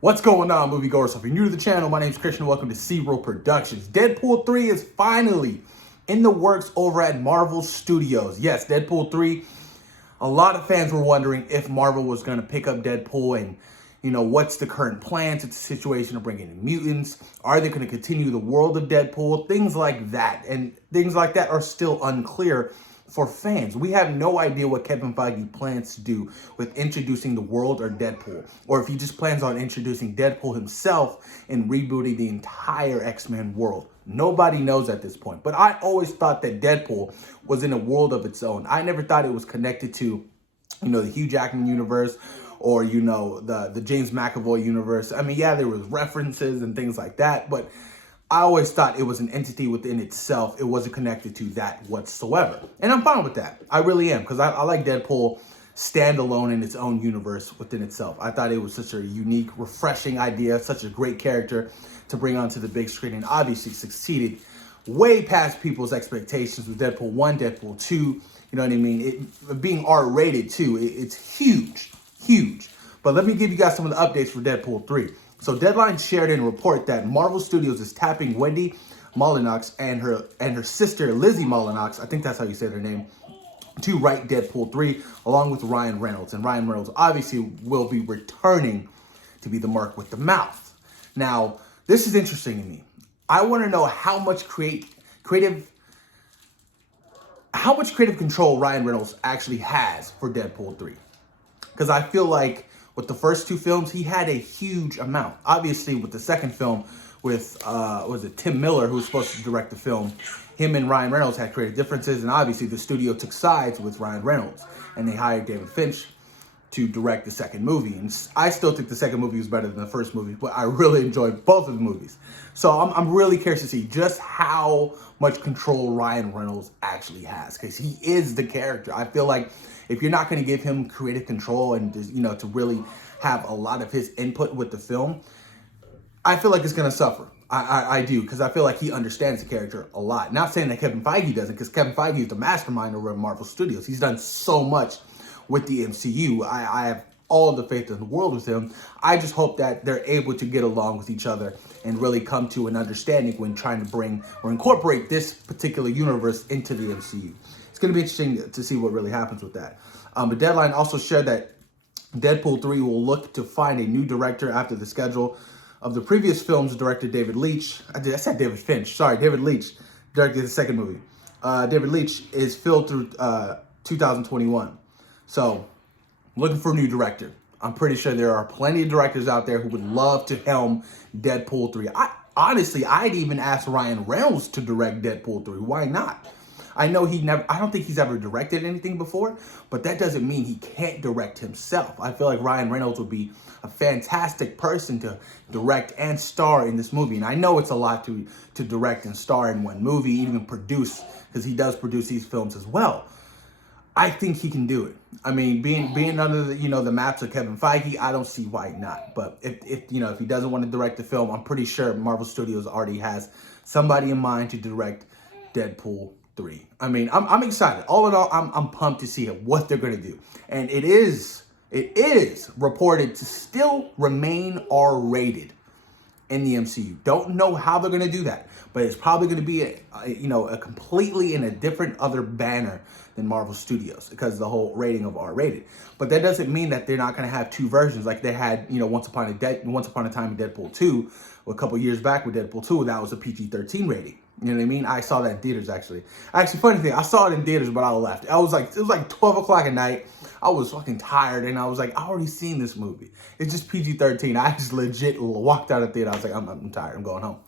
What's going on, moviegoers? So if you're new to the channel, my name is Christian. Welcome to C-Roll Productions. Deadpool 3 is finally in the works over at Marvel Studios. Yes, Deadpool 3. A lot of fans were wondering if Marvel was going to pick up Deadpool and, what's the current plans? It's a situation of bringing in mutants. Are they going to continue the world of Deadpool? Things like that. And things like that are still unclear for fans. We have no idea what Kevin Feige plans to do with introducing the world or Deadpool, or if he just plans on introducing Deadpool himself and rebooting the entire X-Men world. Nobody knows at this point. But I always thought that Deadpool was in a world of its own. I never thought it was connected to, the Hugh Jackman universe or, the James McAvoy universe. I mean, yeah, there was references and things like that, but I always thought it was an entity within itself. It wasn't connected to that whatsoever. And I'm fine with that. I really am, because I like Deadpool standalone in its own universe within itself. I thought it was such a unique, refreshing idea, such a great character to bring onto the big screen, and obviously succeeded way past people's expectations with Deadpool 1, Deadpool 2, you know what I mean? It being R-rated too, it's huge, huge. But let me give you guys some of the updates for Deadpool 3. So Deadline shared in a report that Marvel Studios is tapping Wendy Molinox and her sister Lizzie Molinox, I think that's how you say their name, to write Deadpool 3 along with Ryan Reynolds. And Ryan Reynolds obviously will be returning to be the Mark with the mouth. Now, this is interesting to me. I want to know how much creative control Ryan Reynolds actually has for Deadpool 3. Because I feel like with the first two films, he had a huge amount. Obviously, with the second film, with was it Tim Miller, who was supposed to direct the film, him and Ryan Reynolds had creative differences, and obviously the studio took sides with Ryan Reynolds, and they hired David Finch to direct the second movie. And I still think the second movie was better than the first movie, but I really enjoyed both of the movies. So I'm really curious to see just how much control Ryan Reynolds actually has, because he is the character. I feel like if you're not going to give him creative control and to really have a lot of his input with the film, I feel like it's going to suffer. I do, because I feel like he understands the character a lot. Not saying that Kevin Feige doesn't, because Kevin Feige is the mastermind over Marvel Studios. He's done so much with the MCU. I have all the faith in the world with him. I just hope that they're able to get along with each other and really come to an understanding when trying to bring or incorporate this particular universe into the MCU. It's going to be interesting to see what really happens with that. But Deadline also shared that Deadpool 3 will look to find a new director after the schedule of the previous film's director, David Leitch. I said David Finch. Sorry, David Leitch directed the second movie. David Leitch is filled through 2021. So, looking for a new director. I'm pretty sure there are plenty of directors out there who would love to helm Deadpool 3. Honestly, I'd even ask Ryan Reynolds to direct Deadpool 3. Why not? I don't think he's ever directed anything before, but that doesn't mean he can't direct himself. I feel like Ryan Reynolds would be a fantastic person to direct and star in this movie. And I know it's a lot to direct and star in one movie, even produce, because he does produce these films as well. I think he can do it. I mean, being under the maps of Kevin Feige, I don't see why not. But if he doesn't want to direct the film, I'm pretty sure Marvel Studios already has somebody in mind to direct Deadpool 3. I mean, I'm excited. All in all, I'm pumped to see what they're gonna do. And it is reported to still remain R-rated in the MCU. Don't know how they're going to do that, but it's probably going to be a completely in a different other banner than Marvel Studios, because of the whole rating of R-rated. But that doesn't mean that they're not going to have two versions like they had Once Upon a Time in Deadpool 2, a couple years back with Deadpool 2. That was a PG-13 rating. You know what I mean? I saw that in theaters, actually. Funny thing, I saw it in theaters, but I left. It was like 12 o'clock at night. I was fucking tired, and I was like, I already seen this movie. It's just PG-13. I just legit walked out of the theater. I was like, I'm tired. I'm going home.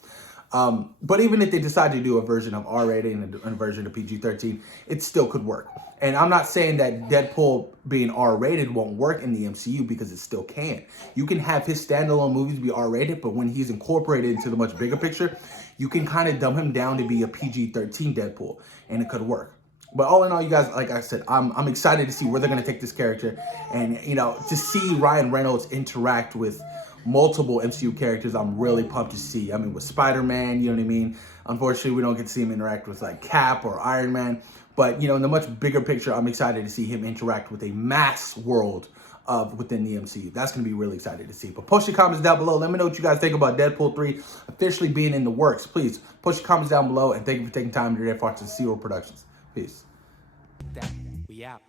But even if they decide to do a version of R-rated and a version of PG-13, it still could work. And I'm not saying that Deadpool being R-rated won't work in the MCU, because it still can. You can have his standalone movies be R-rated, but when he's incorporated into the much bigger picture, you can kind of dumb him down to be a PG-13 Deadpool, and it could work. But all in all, you guys, like I said, I'm excited to see where they're going to take this character, and, to see Ryan Reynolds interact with multiple MCU characters. I'm really pumped to see. I mean, with Spider-Man, you know what I mean? Unfortunately, we don't get to see him interact with like Cap or Iron Man, But, you know, in the much bigger picture, I'm excited to see him interact with a mass world of within the MCU. That's going to be really excited to see. But post your comments down below. Let me know what you guys think about Deadpool 3 officially being in the works. Please post your comments down below, and thank you for taking time today to watch the Zero Productions. Peace. We out.